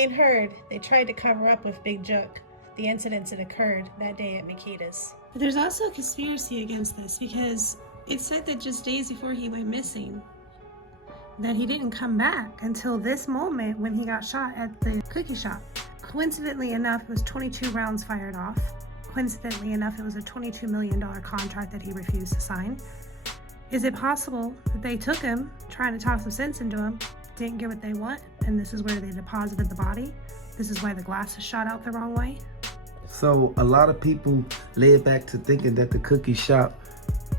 lying herd they tried to cover up with Big Jook the incidents that occurred that day at Makita's. But there's also a conspiracy against this because it said that just days before he went missing, that he didn't come back until this moment when he got shot at the cookie shop. Coincidentally enough, it was 22 rounds fired off. Coincidentally enough, it was a $22 million contract that he refused to sign. Is it possible that they took him, trying to talk some sense into him, didn't get what they want, and this is where they deposited the body? This is why the glass is shot out the wrong way? So a lot of people led back to thinking that the cookie shop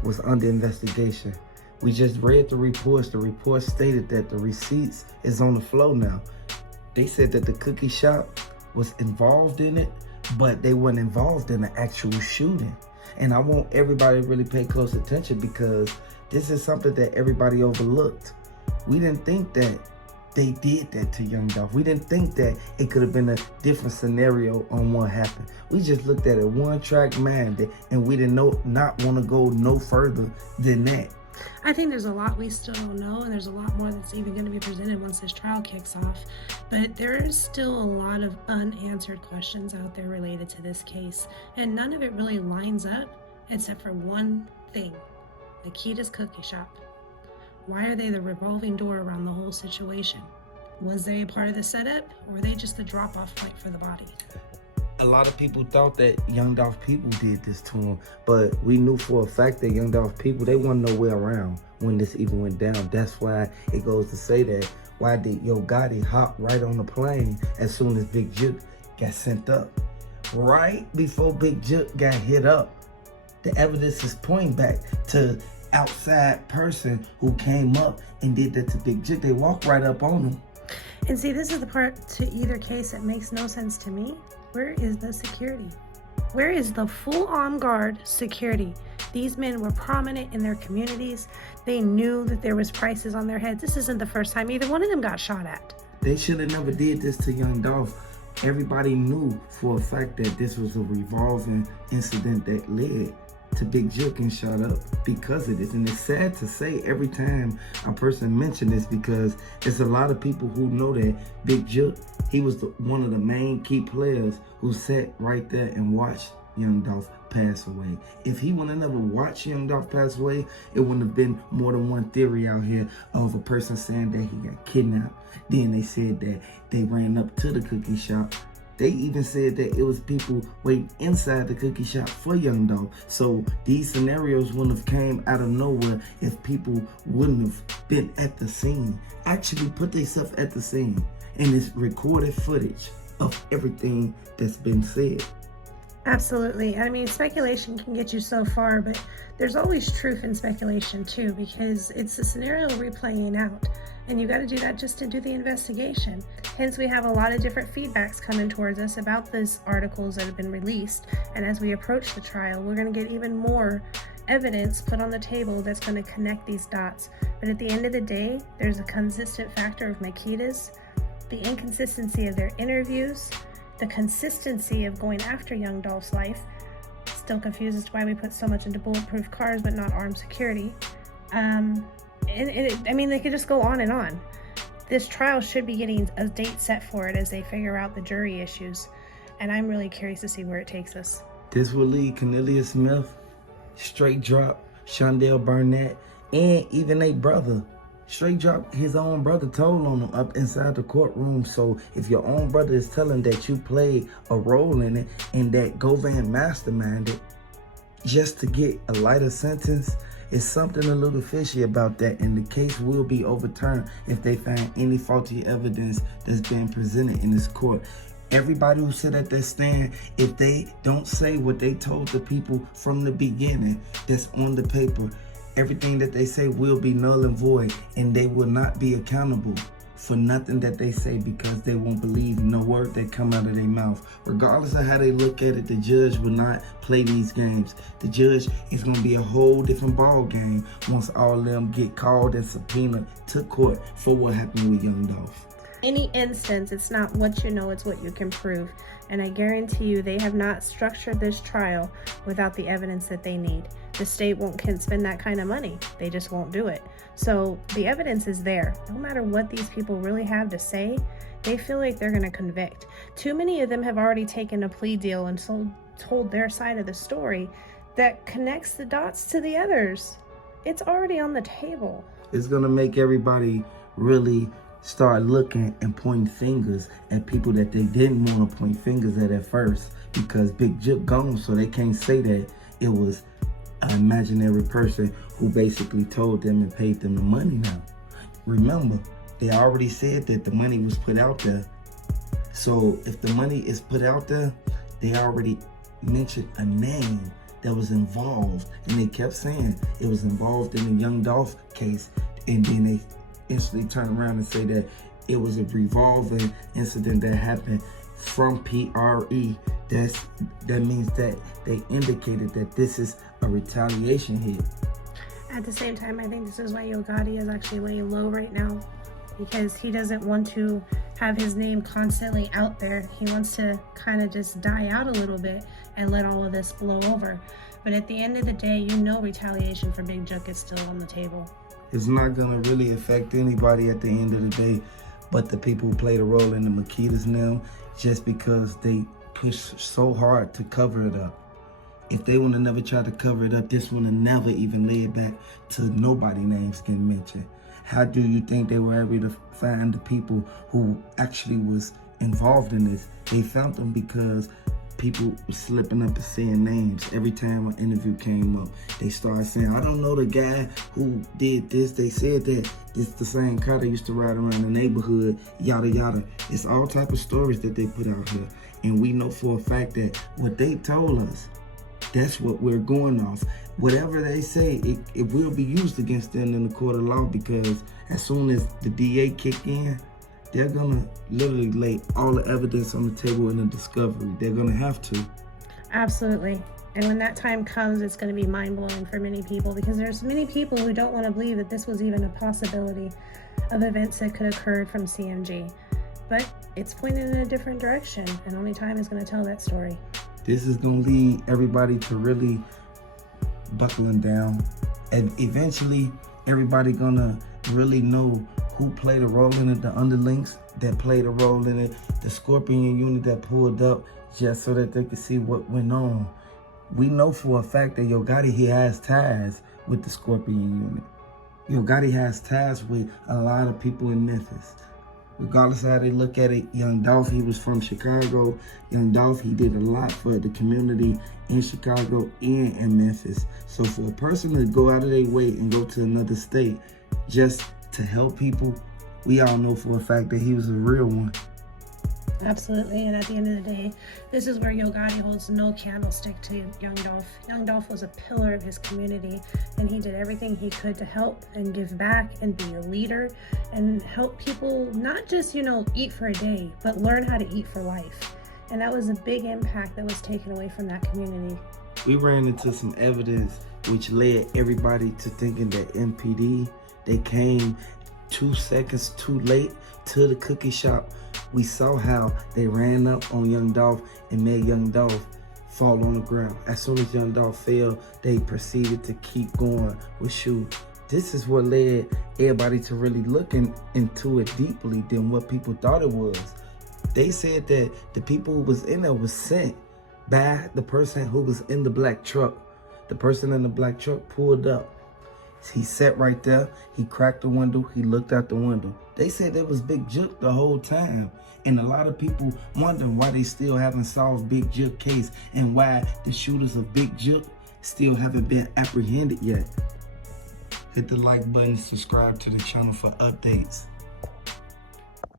was under investigation. We just read the reports. The report stated that the receipts is on the flow now. They said that the cookie shop was involved in it, but they weren't involved in the actual shooting. And I want everybody to really pay close attention because this is something that everybody overlooked. We didn't think that they did that to Young Dolph. We didn't think that it could have been a different scenario on what happened. We just looked at it one track mind and we didn't not want to go no further than that. I think there's a lot we still don't know, and there's a lot more that's even going to be presented once this trial kicks off. But there is still a lot of unanswered questions out there related to this case, and none of it really lines up except for one thing: Makita's cookie shop. Why are they the revolving door around the whole situation? Was they a part of the setup, or were they just the drop-off point for the body? A lot of people thought that Young Dolph people did this to him, but we knew for a fact that Young Dolph people, they weren't nowhere around when this even went down. That's why it goes to say that, why did Yo Gotti hop right on the plane as soon as Big Jook got sent up? Right before Big Jook got hit up, the evidence is pointing back to outside person who came up and did that to Big Jook. They walked right up on him. And see, this is the part to either case that makes no sense to me. Where is the security? Where is the full armed guard security? These men were prominent in their communities. They knew that there was prices on their heads. This isn't the first time either one of them got shot at. They should have never did this to Young Dolph. Everybody knew for a fact that this was a revolving incident that led to Big Jook and shot up because of this. And it's sad to say every time a person mentions this because there's a lot of people who know that Big Jook, he was one of the main key players who sat right there and watched Young Dolph pass away. If he would have never watched Young Dolph pass away, it wouldn't have been more than one theory out here of a person saying that he got kidnapped. Then they said that they ran up to the cookie shop. They even said that it was people waiting inside the cookie shop for Young Dolph. So these scenarios wouldn't have came out of nowhere if people wouldn't have been at the scene. Actually put themselves at the scene. And it's recorded footage of everything that's been said. Absolutely. I mean, speculation can get you so far, but there's always truth in speculation too, because it's a scenario replaying out. And you got to do that just to do the investigation. Hence, we have a lot of different feedbacks coming towards us about these articles that have been released. And as we approach the trial, we're going to get even more evidence put on the table that's going to connect these dots. But at the end of the day, there's a consistent factor of Makita's, the inconsistency of their interviews, the consistency of going after Young Dolph's life. Still confused as to why we put so much into bulletproof cars but not armed security. I mean, they could just go on and on. This trial should be getting a date set for it as they figure out the jury issues, and I'm really curious to see where it takes us. This will lead Cornelia Smith, straight drop Shondell Burnett, and even a brother. Straight drop his own brother told on him up inside the courtroom. So if your own brother is telling that you played a role in it and that Govan masterminded just to get a lighter sentence, it's something a little fishy about that, and the case will be overturned if they find any faulty evidence that's being presented in this court. Everybody who sit at their stand, if they don't say what they told the people from the beginning that's on the paper, everything that they say will be null and void, and they will not be accountable for nothing that they say because they won't believe no word that come out of their mouth. Regardless of how they look at it, the judge will not play these games. The judge is going to be a whole different ball game once all of them get called and subpoenaed to court for what happened with Young Dolph. Any instance, it's not what you know, it's what you can prove. And I guarantee you they have not structured this trial without the evidence that they need. The state can spend that kind of money. They just won't do it. So the evidence is there. No matter what these people really have to say, They feel like they're going to convict. Too many of them have already taken a plea deal and told their side of the story that connects the dots to the others. It's already on the table. It's going to make everybody really start looking and pointing fingers at people that they didn't want to point fingers at first, because Big Jook gone, so they can't say that it was an imaginary person who basically told them and paid them the money now. Remember, they already said that the money was put out there. So if the money is put out there, they already mentioned a name that was involved, and they kept saying it was involved in the Young Dolph case, and then they instantly turn around and say that it was a revolving incident that happened from PRE. That means that they indicated that this is a retaliation hit. At the same time, I think this is why Yo Gotti is actually laying low right now, because he doesn't want to have his name constantly out there. He wants to kind of just die out a little bit and let all of this blow over. But at the end of the day, you know retaliation for Big Jook is still on the table. It's not gonna really affect anybody at the end of the day but the people who played a role in the Makitas now, just because they pushed so hard to cover it up. If they would have never tried to cover it up, this would have never even led back to nobody names getting mentioned. How do you think they were able to find the people who actually was involved in this? They found them because people were slipping up and saying names. Every time an interview came up, they started saying, I don't know the guy who did this. They said that it's the same car that used to ride around the neighborhood, yada, yada. It's all type of stories that they put out here. And we know for a fact that what they told us, that's what we're going off. Whatever they say, it will be used against them in the court of law, because as soon as the DA kick in, they're gonna literally lay all the evidence on the table in the discovery. They're gonna have to. Absolutely. And when that time comes, it's gonna be mind-blowing for many people, because there's many people who don't want to believe that this was even a possibility of events that could occur from CMG. But it's pointed in a different direction, and only time is gonna tell that story. This is gonna lead everybody to really buckling down, and eventually everybody gonna really know who played a role in it, the underlings that played a role in it, the Scorpion unit that pulled up just so that they could see what went on. We know for a fact that Yo Gotti, he has ties with the Scorpion unit. Yo Gotti has ties with a lot of people in Memphis. Regardless of how they look at it, Young Dolph, he was from Chicago. Young Dolph, he did a lot for the community in Chicago and in Memphis. So for a person to go out of their way and go to another state just to help people, we all know for a fact that he was a real one. Absolutely, and at the end of the day, this is where Yo Gotti holds no candlestick to Young Dolph. Young Dolph was a pillar of his community, and he did everything he could to help and give back and be a leader and help people not just, eat for a day, but learn how to eat for life. And that was a big impact that was taken away from that community. We ran into some evidence which led everybody to thinking that MPD, they came 2 seconds too late to the cookie shop. We saw how they ran up on Young Dolph and made Young Dolph fall on the ground. As soon as Young Dolph fell, they proceeded to keep going with Shoe. This is what led everybody to really looking into it deeply than what people thought it was. They said that the people who was in there was sent by the person who was in the black truck. The person in the black truck pulled up. He sat right there, he cracked the window, he looked out the window. They said it was Big Jook the whole time. And a lot of people wondering why they still haven't solved Big Jook case and why the shooters of Big Jook still haven't been apprehended yet. Hit the like button, subscribe to the channel for updates.